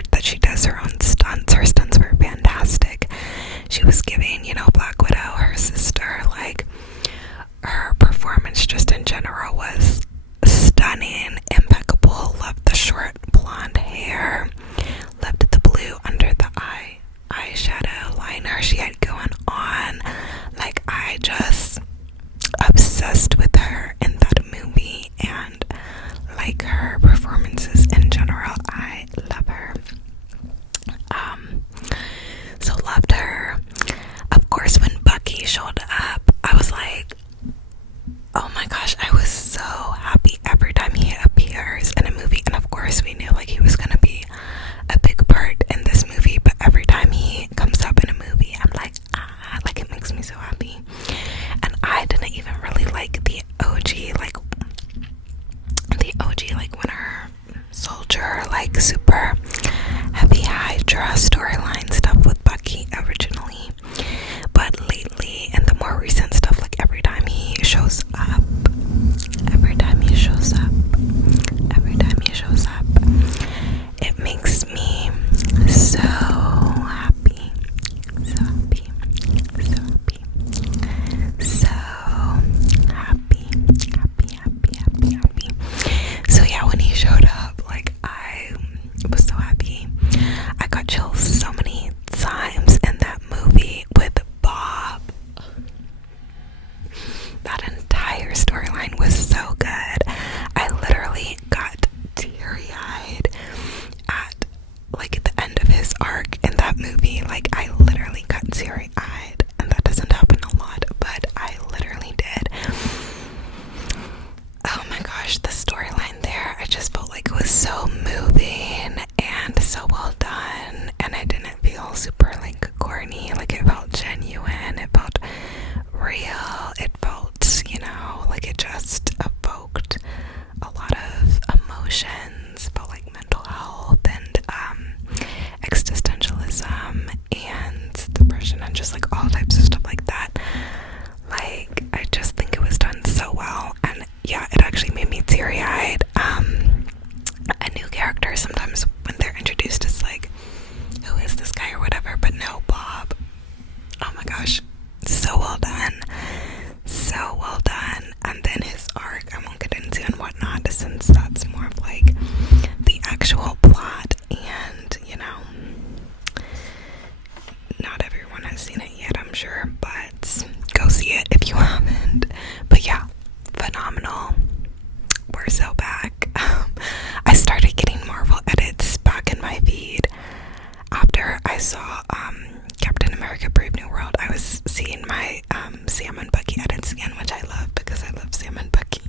heard that she does her own stunts. Her stunts were fantastic. She was giving, Black Widow, her sister, like, her performance just in general was stunning, impeccable. Loved the short blonde hair. Loved the blue under the eyeshadow liner she had going on. Like, I just obsessed with her in that movie, and like her performances in general. I love her. So loved her. Of course, when Bucky showed up, I was like, oh my gosh, I was so happy every time he appears in a movie. And of course, we knew like he was gonna be a big part in this movie, but every time he comes up in a movie, I'm like, like it makes me so happy. And I didn't even really like the OG, like Winter Soldier, like super heavy Hydra storyline stuff with Bucky originally. But lately, in the more recent stuff, like every time he shows up, it makes me so happy, so happy, so happy, so happy. So yeah, when he showed up, like I was so happy. I got chills so many times in that movie with Bob. That entire storyline was so good. I literally got teary-eyed at the end of his arc in that movie. Like, I literally got teary-eyed, and that doesn't happen a lot, but I literally did. Oh my gosh, the storyline there, I just felt like it was so moving and so well done, and I didn't feel super like corny. Like, it felt genuine, it felt real, it felt, like it just evoked a lot of emotions about like mental health and existentialism and depression and just like all types of stuff like that. Like, I just think it was done so well, and yeah, it actually made me teary-eyed. A new character, sometimes when they're introduced, it's like, who is this guy or whatever, but no, Bob, oh my gosh, so well done. And then his arc, I won't get into and whatnot, since that's more of like the actual plot, and not everyone has seen it yet, I'm sure, but go see it if you haven't. But yeah, phenomenal. We're so back. I started getting Marvel edits back in my feed after I saw Captain America Brave New World. I was seeing my Sam and Bucky edits again, which I love because I love Sam and Bucky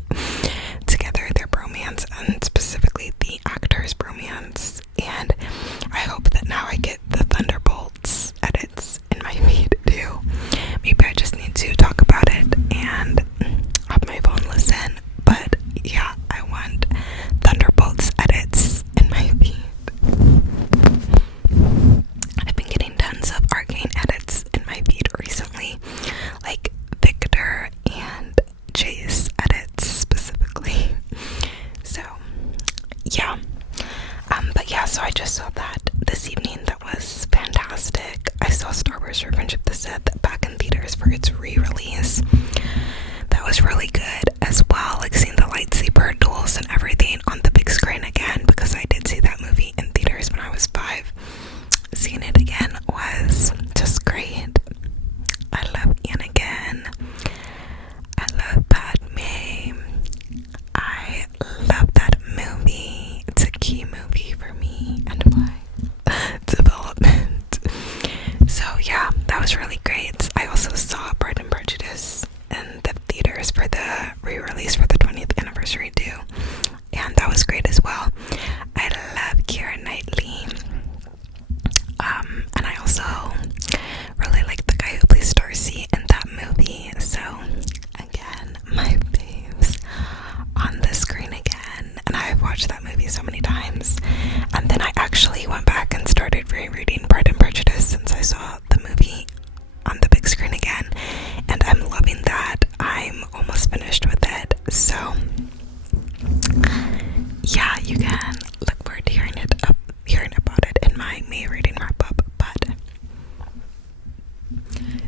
together, their bromance, and specifically the actors' bromance. And I hope that now I get the Thunderbolts edits in my feed too. Maybe I just need to talk about it and have my phone listen. But yeah, I want Thunderbolts edits in my feed. I've been getting tons of Arcane edits in my feed recently, like Victor and Chase edits specifically. So yeah, but yeah, so I just saw that this evening. That was fantastic. I saw Star Wars Revenge of the Sith back in theaters for its re-release. That was really good as well, like seeing the lightsaber duels and everything on the big screen again, because I did see that movie in theaters when I was 5. Seeing it again was just great. I love Anakin. I love Padme. I love that movie. It's a key movie for me and my development. So yeah, that was really great. I also saw Pride and Prejudice me reading wrap up, but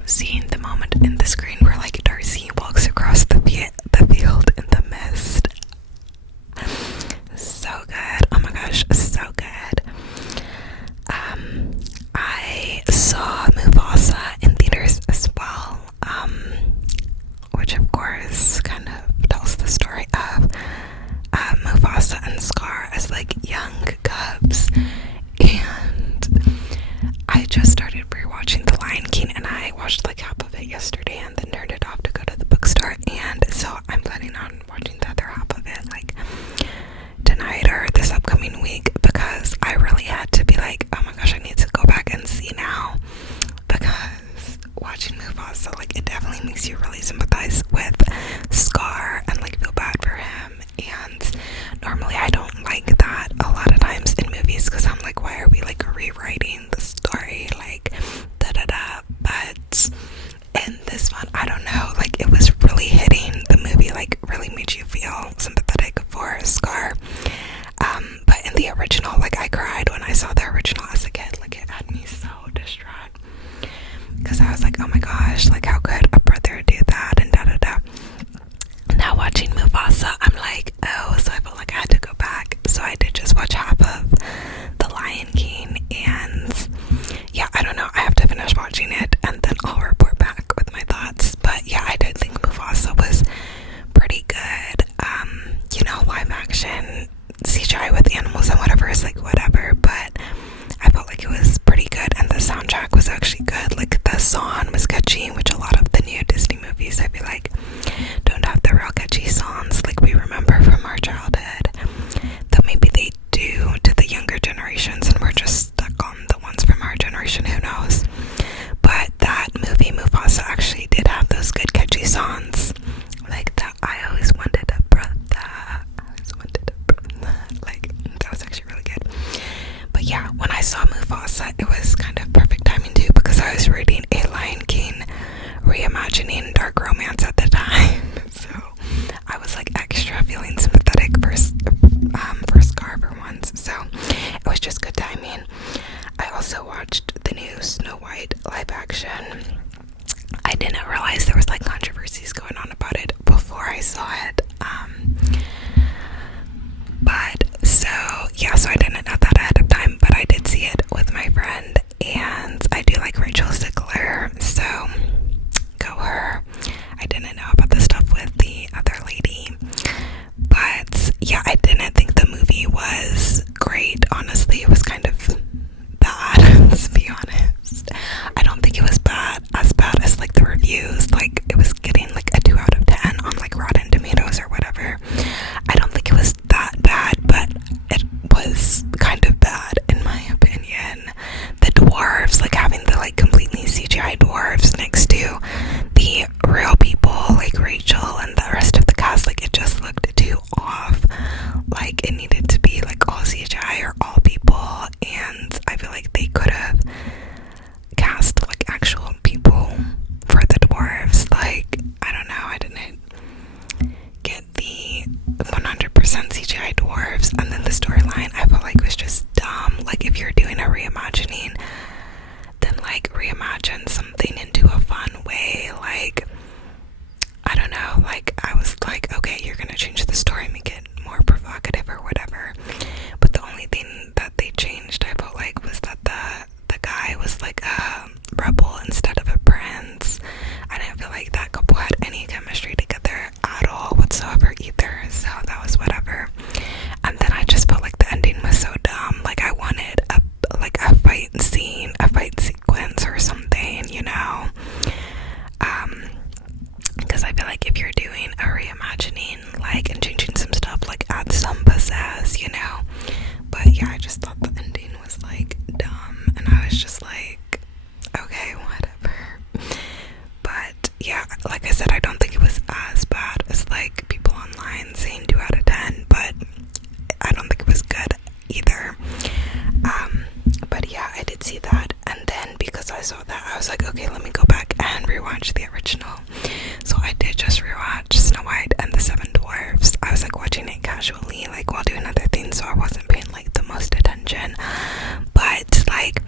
seeing the moment in the screen where like Darcy walks across the field in the mist, so good. Oh my gosh, so good. I saw Mufasa in theaters as well, which of course kind of tells the story of Mufasa and Scar as like young cubs. And I just started rewatching The Lion King, and I watched like half of it yesterday and then turned it off to go to the bookstore, and so I'm planning on watching the other half of it like tonight or this upcoming week, because I really had to be like, oh my gosh, I need to go back and see now, because watching Mufasa, like, it definitely makes you really sympathize with Scar and like feel bad for him. And normally I don't like that a lot of times in movies, because I'm like, why are we like rewriting the story, like da da da. But in this one, I don't know, like it was really hitting. The movie like really made you feel sympathetic for Scar. But in the original, like I cried when I saw the original as a kid. Like it had me so distraught, because I was like, oh my gosh, like how could a brother do that, and da da da. Now watching Mufasa, I'm like, oh, so I felt like I had to go back. So I did just watch half of The Lion King, and yeah, I don't know, I have to finish watching it and then I'll report back with my thoughts. But yeah, I did think Mufasa was pretty good. You know, live action CGI with animals and whatever is like whatever, but I felt like it was pretty good, and the soundtrack was actually good. Like the song was catchy, which a lot of the new Disney movies I feel like don't have the real catchy songs like we remember from our childhood. Though maybe they do to the younger generations and we're just stuck on the ones from our generation, who knows. But that movie Mufasa actually did have those good catchy songs, like that I always wanted a brother, like that was actually really good. But yeah, when I saw Mufasa, it was kind of perfect timing too, because I was reading A Lion King Reimagining dark romance at the time, so I was like extra feeling sympathetic for Scar for once, so it was just good timing. I also watched the new Snow White live action. I didn't realize there was like controversies going on about it before I saw it, but so yeah, so I didn't know that ahead of time, but I did see it with my friend, and I do like Rachel Zegler, so go her. I didn't know about the stuff with the other lady, but yeah, I didn't think the movie was great. Honestly, it was kind of bad, to be honest. I don't think it was as bad as like the reviews. Like it was getting like a 2 out of 10 on like Rotten Tomatoes or whatever. I don't think it was that bad, but it was kind of bad in my opinion. The dwarves, like having the like completely CGI dwarves next to the real people like Rachel and the rest of the cast, like it just looked too off. Like it needed to be like all CGI or all people, and I feel like they could have cast like actual people for the dwarves. Like I don't know, I didn't get the 100% CGI dwarves. And then the storyline I felt like was just dumb. Like if you're doing a reimagining, then like reimagine something into a fun way. Like I don't know, like I was like, okay, you're gonna change the story, make it more provocative or whatever. But the only thing that they changed, I felt like, was that the guy was like a rebel instead of a prince. I didn't feel like that couple had any chemistry together at all whatsoever either, so that was whatever. And then I just felt like the ending was so dumb. Like I wanted a fight scene, a fight sequence or something, you know. Because I feel like if you're doing a reimagining, like, and changing some stuff, like add some pizzazz, you know. But yeah, I just thought the ending was like dumb, and I was just like, okay, whatever. But yeah, like I said, I don't think it was as bad as like people online saying 2 out of 10, but I don't think it was good either. But yeah, I did see that, and then because I saw that, I was like, okay, let me go back and rewatch the original. So I did just rewatch Snow White and the Seven Dwarfs. I was like watching it casually, like while doing other things, so I wasn't paying like the most attention. But like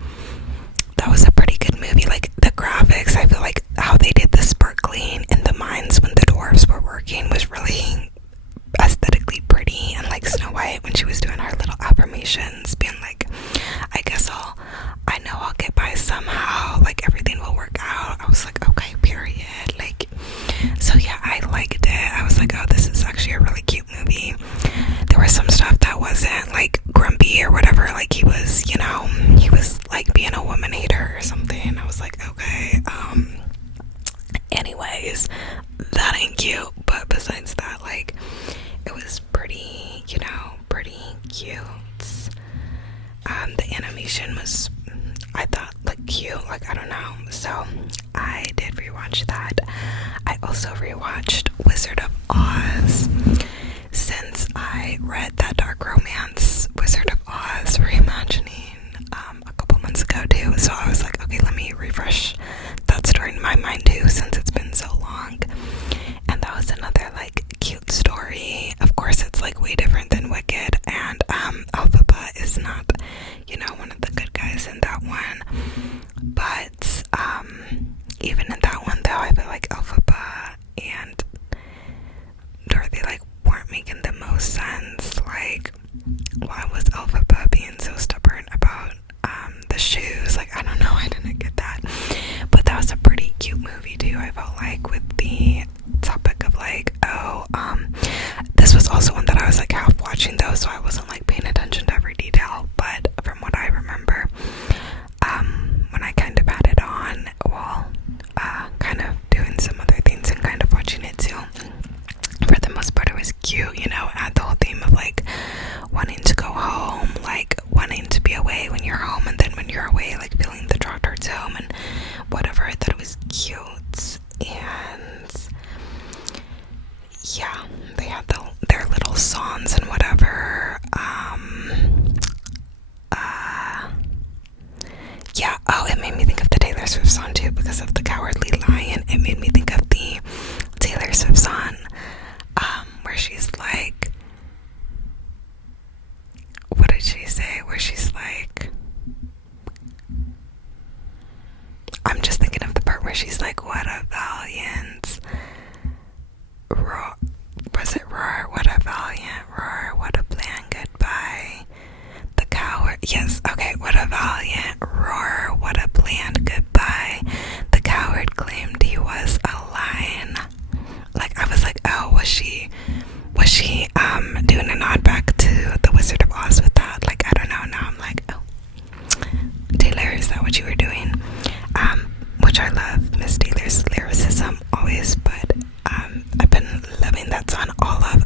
So I did rewatch that. I also rewatched Wizard of Oz since I read that dark romance, Wizard of Oz reimagining, a couple months ago too. So I was like, okay, let me refresh that story in my mind too, since it's been so long. And that was another like cute story. Of course, it's like way different than Wicked, and Elphaba is not, you know, one of the good guys in that one. But even in that one though, I feel like Elphaba and Dorothy like weren't making the most sense. Like, why was Elphaba being so stubborn about the shoes? Like, I don't know, I didn't get that. But that was a pretty cute movie too, I felt like, with the topic of like, this was also one that I was like half watching though, so I wasn't like paying attention to every detail. But from what I remember, when I kind of had it on while kind of doing some other things and kind of watching it too, for the most part it was cute, you know. It had the whole theme of like wanting to go home, like wanting to be away when you're home, and then when you're away like feeling the draw towards home and whatever. I thought it was cute. And yeah, they had their little songs and whatever. Yeah, it made me think of the Taylor Swift song too, because of the Cowardly Lion. It made me think of the Taylor Swift song, where she's like, what did she say? Where she's like, I'm just thinking of the part where she's like, what a valiant roar, was it roar? What a valiant roar, what a plan, goodbye. The coward, yes, okay, what a valiant roar, what a planned goodbye. The coward claimed he was a lion. Like, I was like, oh, was she doing a nod back to the Wizard of Oz with that? Like, I don't know. Now I'm like, oh, Taylor, is that what you were doing? Which I love Miss Taylor's lyricism always, but I've been loving that song, all of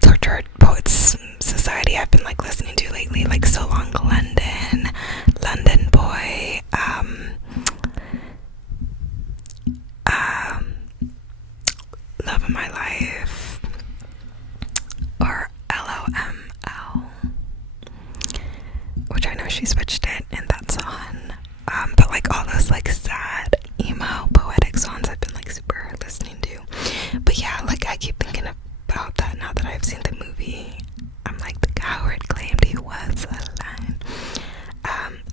Tortured Poets Society. I've been like listening to lately, like So Long London Boy, Love of My Life, or LOML, which I know she switched it in that song. But like all those like sad, emo, poetic songs I've been like super listening to. But yeah, like I keep thinking about that now that I've seen the movie. I'm like, the coward claimed he was a lion.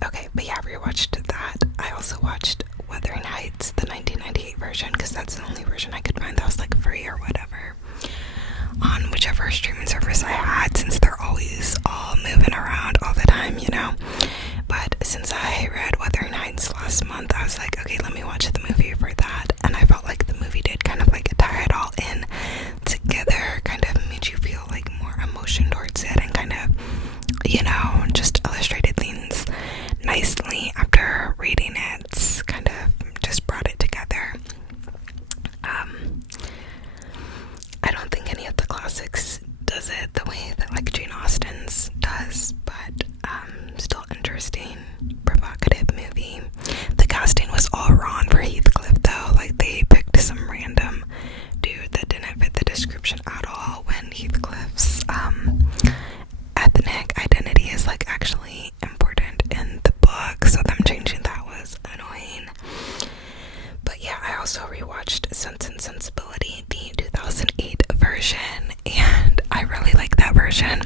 Okay, but yeah, I rewatched that. I also watched Wuthering Heights, the 1998 version, because that's the only version I could find that was like free or whatever on whichever streaming service I had, since they're always all moving around all the time, you know. But since I read Wuthering Heights last month, I was like, okay, let me watch the movie for that. And I felt like the movie did kind of like tie it all in together, kind of made you feel like more emotion towards it, and kind of, you know, just illustrated things nicely after reading it, kind of just brought it together. I don't think any of the classics does it the way that like Jane Austen's does, but still interesting, provocative movie. The casting was all wrong for Heathcliff though. Like, they picked some random dude that didn't fit the description at all, when Heathcliff's ethnic identity is like actually important in the book, so them changing that was annoying. But yeah, I also rewatched Sense and Sensibility, the 2008 version, and I really like that version.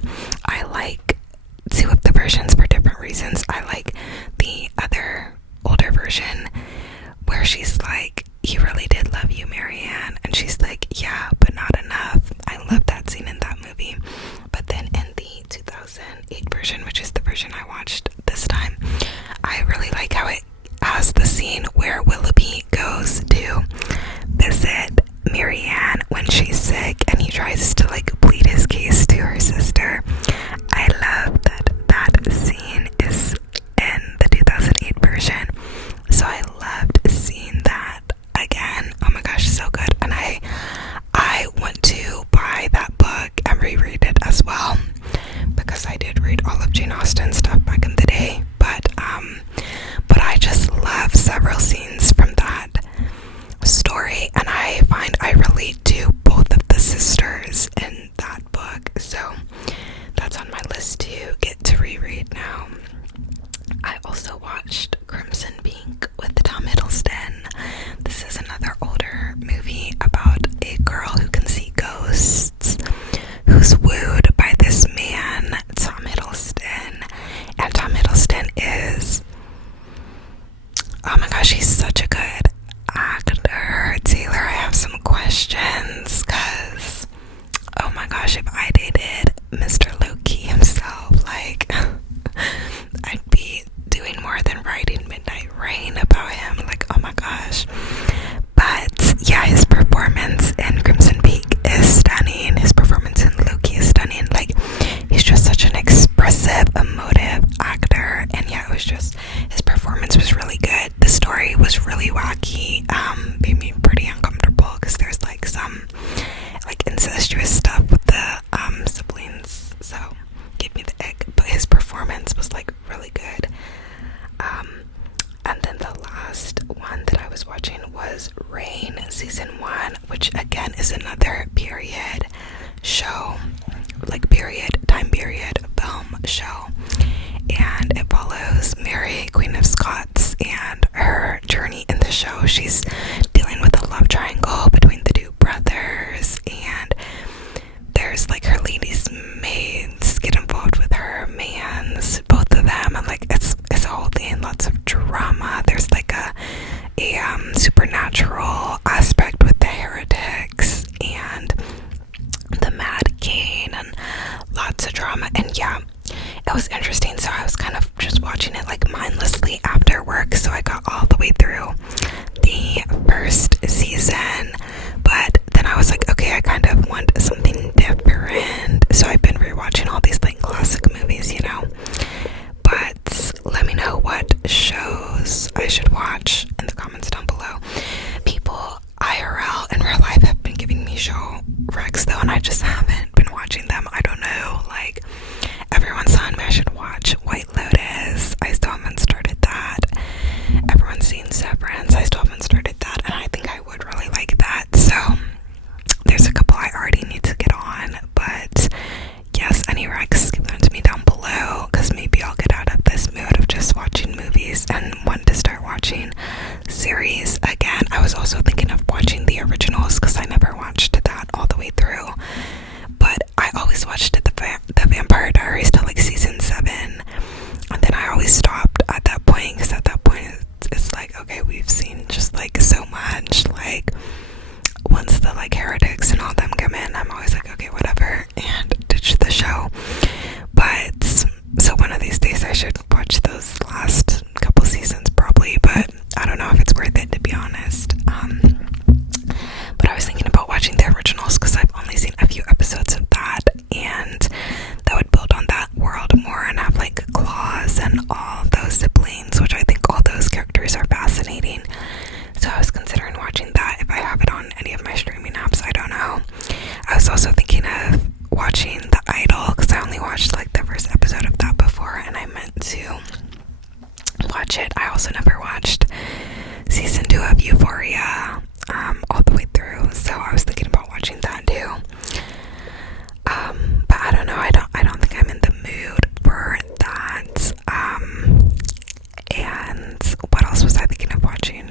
I like two of the versions for different reasons. I like the other older version where she's like, he really did love you, Marianne, and she's like, yeah, but not enough. I love that scene in that movie. But then in the 2008 version, which is the version I watched this time, I really like how it has the scene where Willoughby goes to visit Marianne when she's sick, and he tries to like plead his case to her sister. I love that that scene is in the 2008 version, so I loved seeing that again. Oh my gosh, so good. And I want to buy that book and reread it as well, because I did read all of Jane Austen's stuff back in the really wacky, made me pretty uncomfortable because there's like some like incestuous stuff with the siblings, so gave me the ick. But his performance was like really good. And then the last one that I was watching was Reign season 1, which again is another period show, like time period film show, and it follows Mary, Queen of Scots, and her journey in the show. She's dealing with a love triangle between the two brothers, and there's like her lady's maids get involved with her mans, both of them, and like it's a whole thing, lots of drama. There's like a supernatural aspect with the heretics and the Mad King, and lots of drama. And yeah, it was interesting. So I was kind of just watching it like mindlessly after work, so I got all the way through the first season, but then I was like, okay, I kind of want something different, so I've been rewatching all these like classic movies, you know. But let me know what shows I should watch in the comments down below. People IRL in real life have been giving me show recs though, and I just haven't been watching them. I don't know, like everyone's telling me I should watch White Lotus. I still haven't started that. Everyone's seen Severance. I still haven't started that, and I think I would really like that. So there's a couple I already need to get on, but yes, any recs, give them to me down below, because maybe I'll get out of this mood of just watching movies and want to start watching series again. I was also thinking of watching the originals, because I never watched that all the way through, but I always watched the Vampire Diaries till like season 7, and then I always stopped at that point, because at that point it's like, okay, we've seen just like so much. Like once the like heretics and all them come in, I'm always like, okay, whatever, and ditch the show. But so one of these days I should watch those last couple seasons probably, but I don't know if it's worth it, to be honest. But I was thinking about watching the originals, because I've only seen a few episodes of that, and that would build on that world more and have like Claws and all those siblings, which I think all those characters are fascinating. So I was considering watching that if I have it on any of my streaming apps. I don't know. I was also thinking of watching The Idol, because I only watched like the first episode of that before, and I meant to watch it. I also never watched season 2 of Euphoria all the way through, so I was thinking about watching that too. But I don't know. I don't think I'm in the mood for that. And what else was I thinking of watching?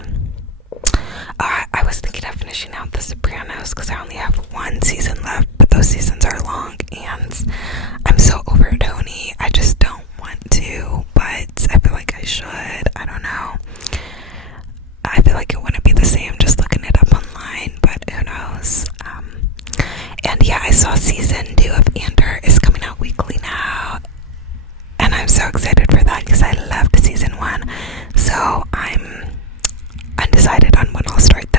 I was thinking of finishing out The Sopranos, because I only have one season left, but those seasons are long, and I'm so over Tony. I just don't want to, but I feel like I should. I don't know. I feel like it wouldn't be the same just looking it up online, but who knows. And yeah, I saw season 2 of Ander is coming out weekly now, and I'm so excited for that, because I loved season 1. So I'm undecided on when I'll start